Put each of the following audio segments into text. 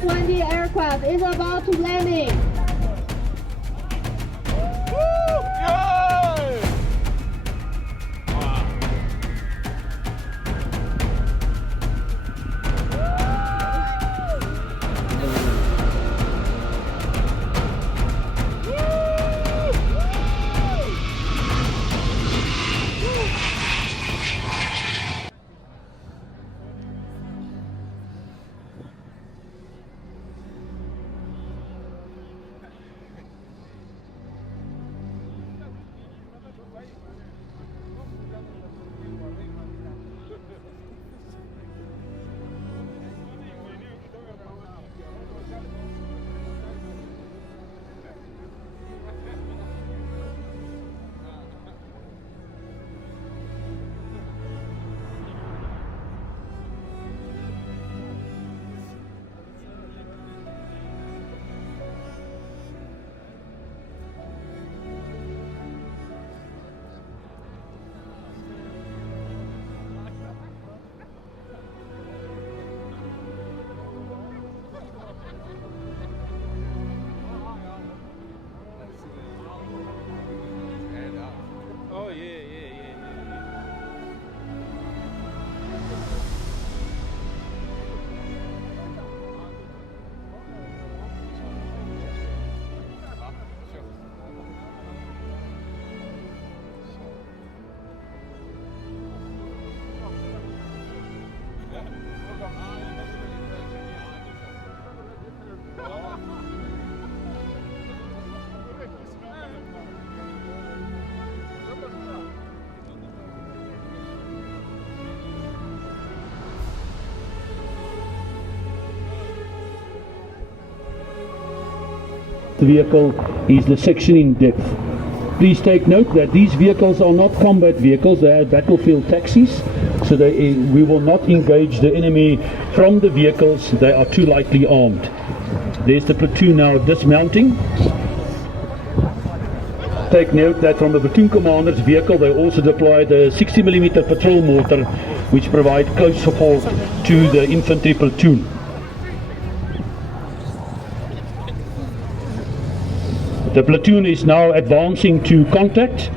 A20 aircraft is about to landing. The vehicle is the sectioning depth. Please take note that these vehicles are not combat vehicles, they are battlefield taxis, so we will not engage the enemy from the vehicles, they are too lightly armed. There's the platoon now dismounting. Take note that from the platoon commander's vehicle they also deployed a 60mm patrol mortar which provide close support to the infantry platoon. The platoon is now advancing to contact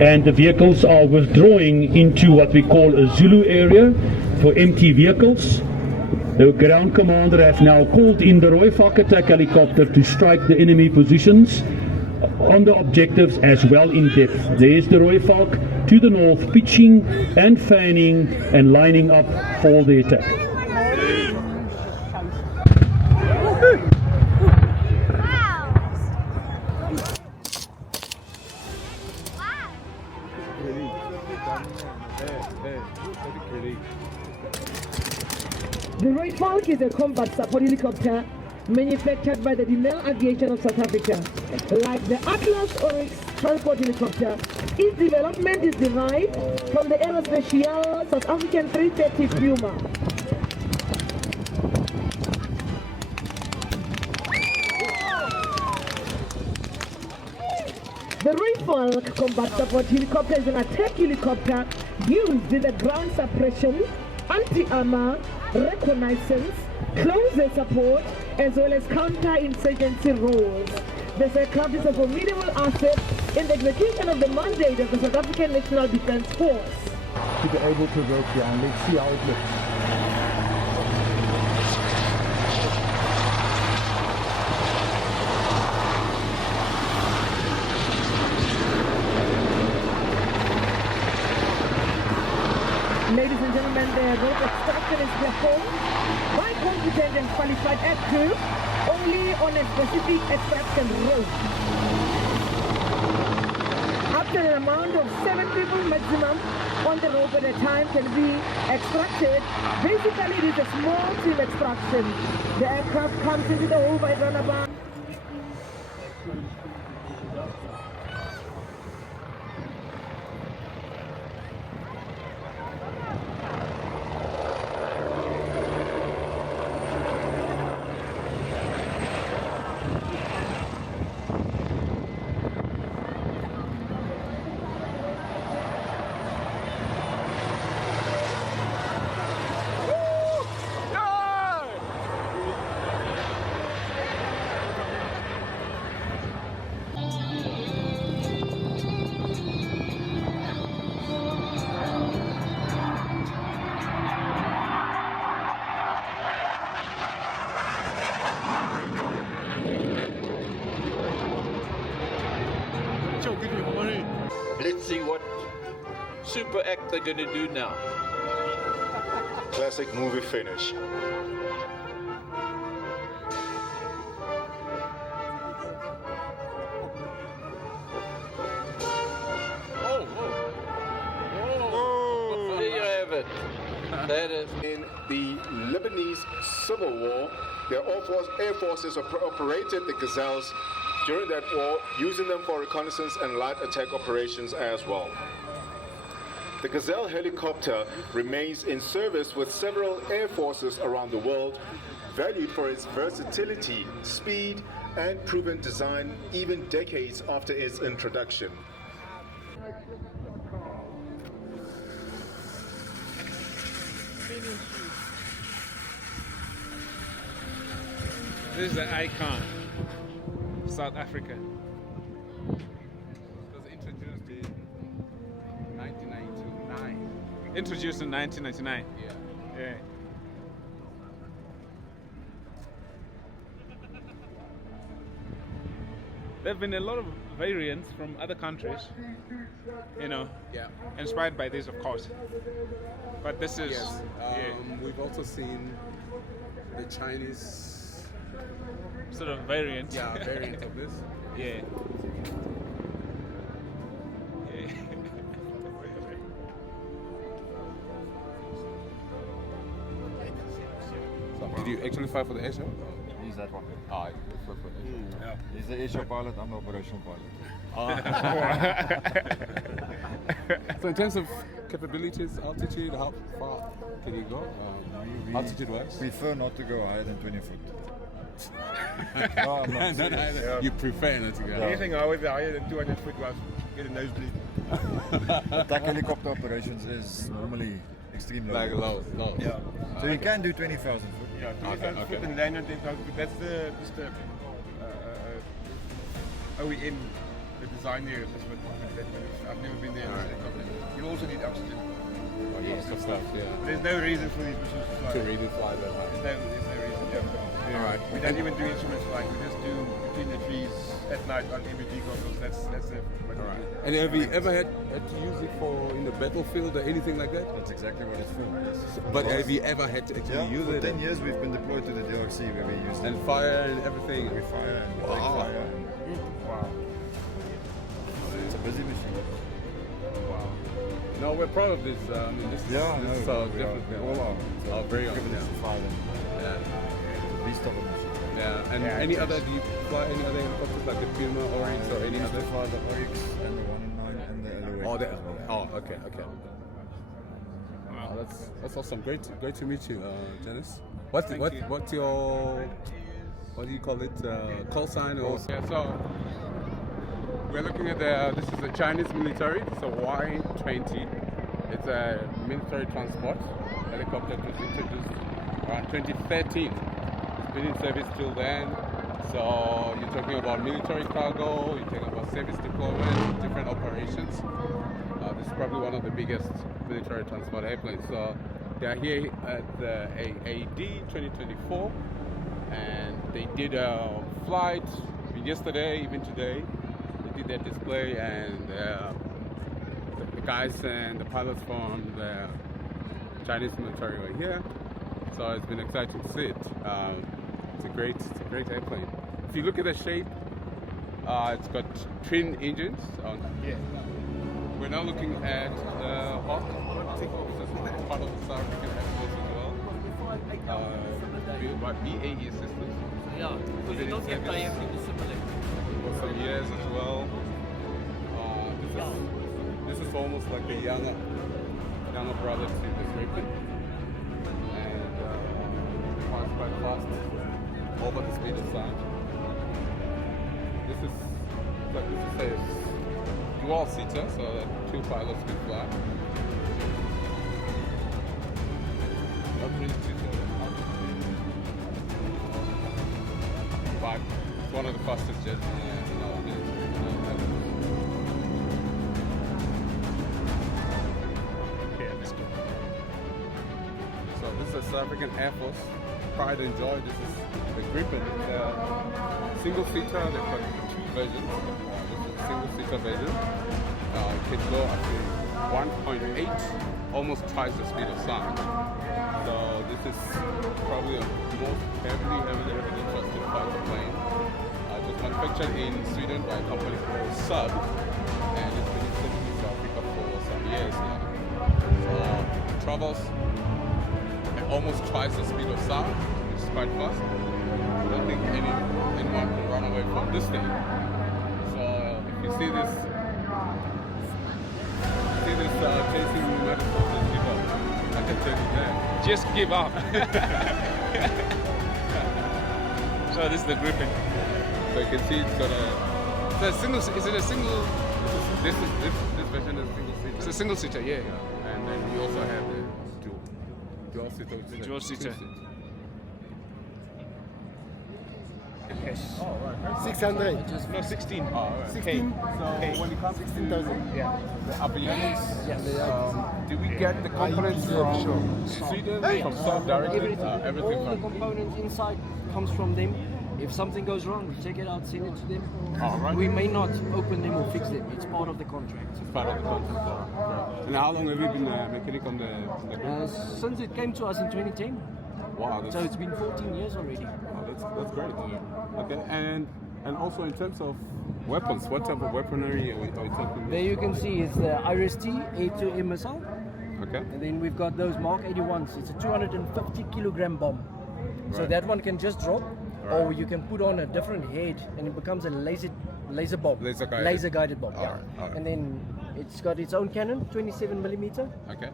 and the vehicles are withdrawing into what we call a Zulu area for empty vehicles. The ground commander has now called in the Rooivalk attack helicopter to strike the enemy positions on the objectives as well in depth. There is the Rooivalk to the north, pitching and fanning and lining up for the attack. The Rooivalk is a combat support helicopter manufactured by the DJI Aviation of South Africa. Like the Atlas Oryx transport helicopter, its development is derived from the Aerospace South African 330 Puma. The Rooivalk combat support helicopter is an attack helicopter used in the ground suppression, anti-armor, reconnaissance, close support, as well as counter-insurgency roles. This aircraft is a formidable asset in the execution of the mandate of the South African National Defence Force. To be able to work down, let's see how it looks. Ladies and gentlemen, the rope extraction is performed by competent and qualified aircrew only on a specific extraction rope. After an amount of 7 people maximum on the rope at a time can be extracted, basically it is a small team extraction. The aircraft comes into the hole by runabout. super act they're going to do now? Classic movie finish. There you have it. That is. In the Lebanese Civil War, the Air Forces operated the Gazelles during that war, using them for reconnaissance and light attack operations as well. The Gazelle helicopter remains in service with several air forces around the world, valued for its versatility, speed, and proven design even decades after its introduction. This is an icon, South Africa. It was introduced in 1999. Introduced in 1999. Yeah. There have been a lot of variants from other countries, you know, inspired by this, of course. But this is, we've also seen the Chinese sort of variant. Yeah, variant of this. Yeah. So, did you actually fly for the airshow? He's that one. Oh, you flew for the airshow. Yeah. He's the airshow pilot, I'm the operational pilot. So in terms of capabilities, altitude, how far can you go? Altitude-wise? Prefer not to go higher than 20 foot. No, I'm not serious. Yeah. You prefer not to go. Anything higher than 200 foot was get a nosebleed. Attack helicopter operations is normally extreme low. Like low. Yeah. So you can do 20,000 foot. Yeah, 20,000 foot and land on 10,000 foot. That's the OEM, the design there. That's what I've never been there. You also need oxygen. Lots of stuff, yeah. There's no reason for these machines to fly. To really fly that high. There's no reason, yeah. All right. We don't even do instrument flying. We just do between the trees at night on MBG goggles. That's it. What we do. And have you ever had to use it for in the battlefield or anything like that? That's exactly what it's for. Yes. But have you ever had to actually use for it? 10 years we've been deployed to the DRC where we use and fire and everything. We fire and we take fire. Wow. It's a busy machine. Wow. No, we're proud of this. I mean, this is definitely very Yeah. Beast of a machine. Yeah, and any other, do you fly any other helicopters like the Puma, Oryx, or any other? Fly the Oryx and the 109 and the LOA. Okay. Wow, that's awesome. Great to meet you, Janice. What's your what do you call it? Call sign or? Yeah, so we're looking at this is the Chinese military, it's a Y-20. It's a military transport helicopter that was introduced around 2013. It's been in service till then. So you're talking about military cargo, you're talking about service deployment, different operations. This is probably one of the biggest military transport airplanes. So they are here at the AAD 2024, and they did a flight yesterday, even today. They did their display, and the guys and the pilots from the Chinese military were here. So it's been exciting to see it. It's a great airplane. If you look at the shape, it's got twin engines on. Yeah. We're now looking at the Hawk. This is part of the South African Air Force as well. Built by BAE Systems. Yeah, because you don't get directly to simulate. For some years as well. This is almost like a younger brother to the Gripen. And flies quite fast over the speed of sound. This is a dual seater, so that two pilots can fly. But it's one of the fastest jets in our military. Okay, let's go. So this is the South African Air Force. Pride and joy. This is the Gripen. It's a single seater. They've got two versions. This is a single seater version. It can go up to 1.8, almost twice the speed of sound. So this is probably the most heavily trusted fighter plane. It was manufactured in Sweden by a company called Saab, and it's been in South Africa for some years now. So it travels at almost twice the speed of sound, which is quite fast. I don't think anyone can run away from this thing. So if you see this chasing the United States, just give up. I can tell you that. Just give up. So this is the Gripen. So you can see it's got a. Is it a single? This version is single seater. It's a single seater, yeah. And then we also have the dual seater. The dual seater. Yes. Oh, right. 600. No, 16. Oh, right. 16. So when it comes to 16,000. the avionics, Yes. do we get the components from Sweden, from Saab directly? Everything. Everything All the from. components inside comes from them. If something goes wrong, we take it out, send it to them. All right. We may not open them or fix them. It's part of the contract. It's part of the contract. Right. And how long have you been a mechanic on the Gripen? Since it came to us in 2010. Wow. So it's been 14 years already. Oh, that's great. Okay, and also in terms of weapons, what type of weaponry are we talking about? There you can see it's the IRIS-T A2M missile. Okay. And then we've got those Mark 81s. It's a 250 kilogram bomb. So Right. that one can just drop, Right. or you can put on a different head and it becomes a laser bomb. Laser guided. bomb. All Yeah. right, all right. And then it's got its own cannon, 27 millimeter. Okay.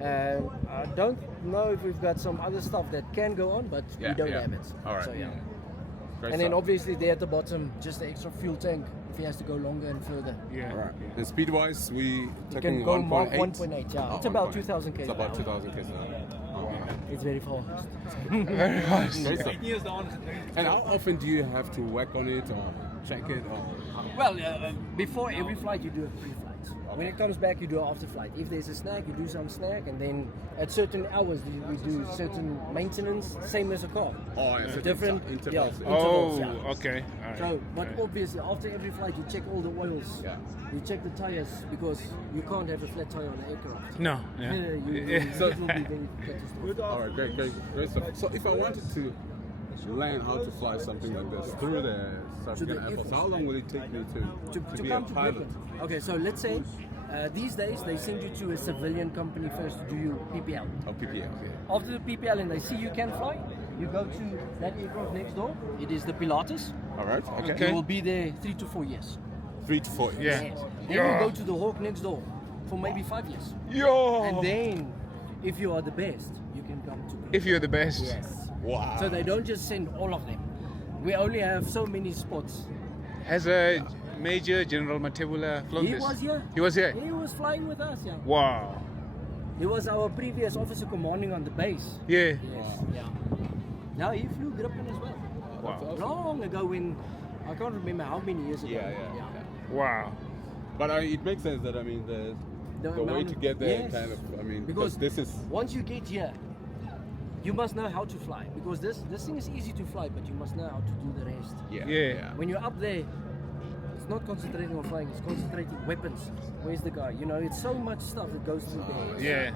I don't know if we've got some other stuff that can go on, but we don't have it. All right. So yeah. Great And then stuff. obviously there at the bottom, just the extra fuel tank if he has to go longer and further. Yeah. All right. And speed-wise, we You talking can go 1.8. 1.8. Yeah. It's about 2,000 km. It's about 2,000 km. It's very fast. Very fast. Great stuff. Here's the honest. And how often do you have to work on it or check it or? Well, before every flight you do a pre-flight. When it comes back, you do an after flight. If there's a snag, you do some snag, and then at certain hours we do certain maintenance, same as a car. Oh, yeah, so different intervals. intervals, yeah. Okay. All right. So, but obviously after every flight you check all the oils. Yeah. You check the tires because you can't have a flat tire on an aircraft. No. Yeah. So it will be very catastrophic. All right, great stuff. So if I wanted to learn how to fly something like this through the South To the African Air Force, Air how long will it take me to be a come to pilot? Gripen. Okay, so let's say these days they send you to a civilian company first to do your PPL. Oh, PPL. Okay. After the PPL and they see you can fly, you go to that aircraft next door. It is the Pilatus. All right. Okay. Okay. You will be there 3 to 4 years. 3 to 4 years. Yeah. Yes. Then you go to the Hawk next door for maybe 5 years. Yo. And then, if you are the best, you can come to Gripen. If you're the best. Yes. Wow. So they don't just send all of them. We only have so many spots. Has a Major General Matebula flown He this? was here. He was here. He was flying with us, yeah. Wow. He was our previous officer commanding on the base. Yeah. Yes, yeah. Now he flew Gripen as well. Wow. Long ago when, I can't remember how many years ago. Yeah. Wow. But it makes sense that the way amount to of- get there, yes. kind of. I mean, Because this is. once you get here, you must know how to fly. Because this thing is easy to fly, but you must know how to do the rest. Yeah. When you're up there, it's not concentrating on flying, it's concentrating weapons. Where's the guy? You know, it's so much stuff that goes through there. Yeah.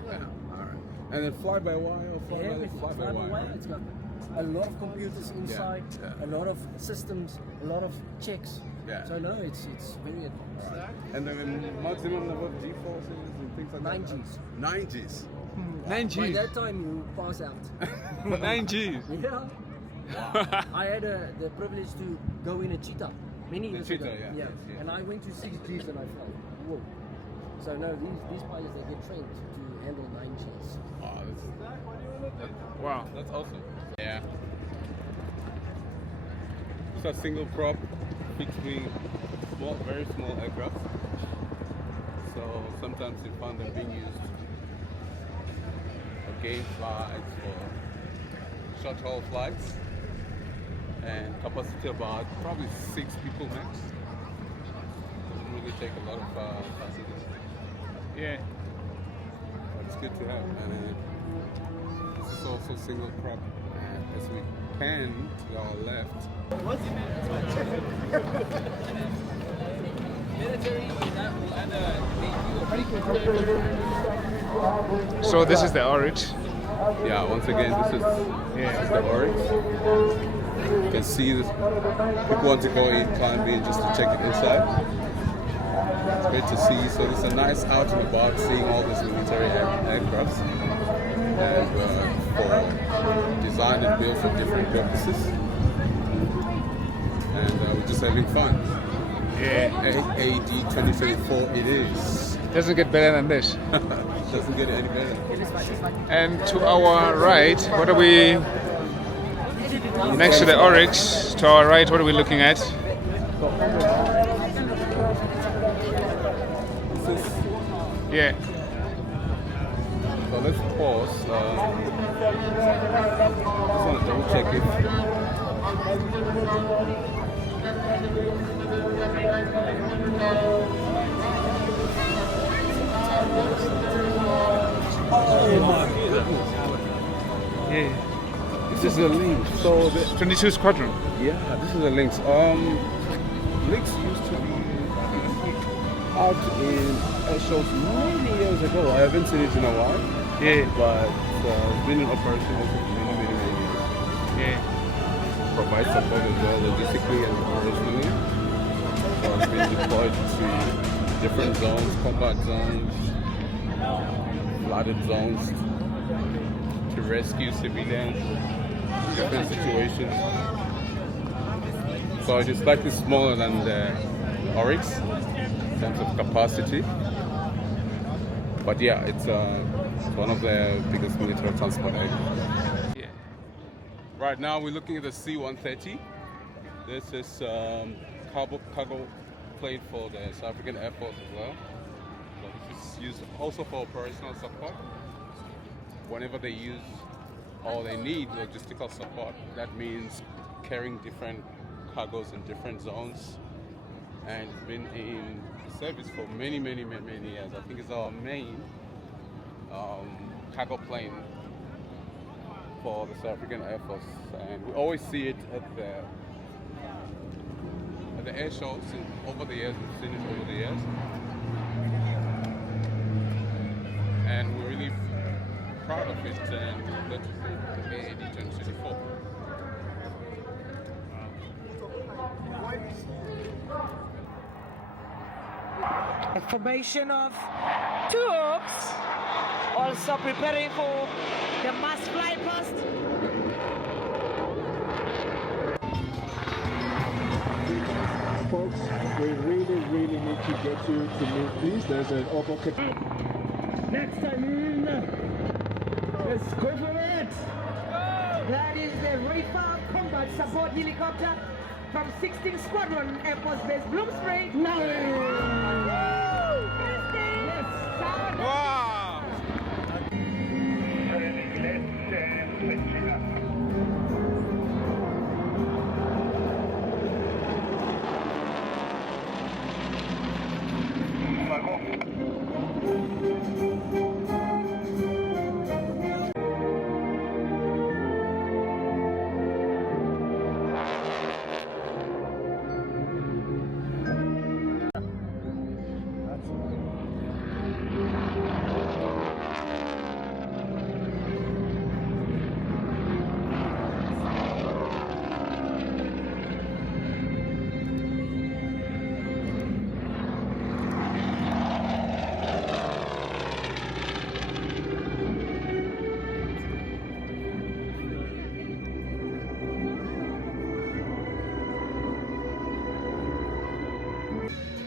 All right. And then fly-by-wire or Everything. fly-by-wire? It's got a lot of computers inside, yeah. a lot of systems, a lot of checks. Yeah. So no, it's very advanced. And then maximum number of G-forces and things like 9 that? Gs. 9 Gs. 9 By Gs. that time you pass out. 9 Gs. Yeah. I had the privilege to go in a cheetah many years ago. cheetah, yeah. And I went to 6 Gs and I flew. Whoa. So no, these pilots they get trained to handle 9 Gs. Oh, Wow. that's awesome. Yeah. It's a single prop, fixed wing, very small aircraft. So sometimes you find them being used for game flights, for short haul flights, and capacity about probably 6 people max. Doesn't really take a lot of passengers. Yeah. But it's good to have. And this is also single prop. And as we pan to our left, So this is the Oryx. Yeah, once again, this is the Oryx. You can see this. People want to go in, climb in just to check it inside. It's great to see. So it's a nice out and about, seeing all these military aircrafts, and for designed and built for different purposes. And we're just having fun. Yeah. AAD 2024 it is. Doesn't get better than this. Doesn't get any better. And to our right, what are we? Next to the Oryx, to our right, what are we looking at? Yeah. So let's pause. Just want to double check it. Oh my goodness. Yeah. This is a Lynx. So the 22 Squadron. Yeah, this is a Lynx. Lynx used to be out in airshows many years ago. I haven't seen it in a while. Yeah. But it's been in operation for many years. Yeah. Provides support as well, logistically and operationally. So it's been deployed to different zones, combat zones, flooded zones, to rescue civilians, different situations. So it is slightly smaller than the Oryx in terms of capacity. But yeah, it's one of the biggest military transport aircraft. Yeah. Right now we're looking at the C-130. This is cargo plane for the South African Airforce as well. So this is used also for operational support. Whenever they use or they need logistical support, that means carrying different cargoes in different zones, and it's been in service for many years. I think it's our main cargo plane for the South African Airforce, and we always see it at the air shows over the years. We've seen it over the years, and we're really proud of it, and that's the AAD 2024. A formation of two oaks, also preparing for the mass fly past. Folks, we really need to get you to move, please. There's an awful Next time in, let's go for it. That is the Rooivalk combat support helicopter from 16th Squadron Air Force Base, Bloomsbury. Now, Wow!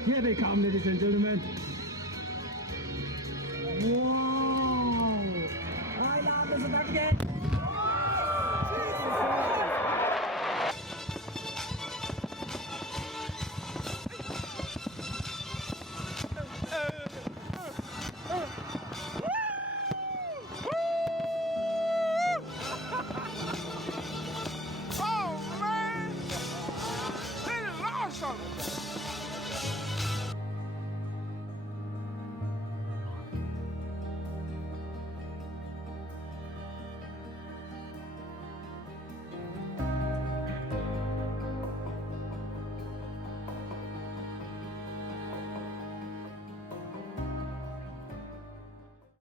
Here they come, ladies and gentlemen.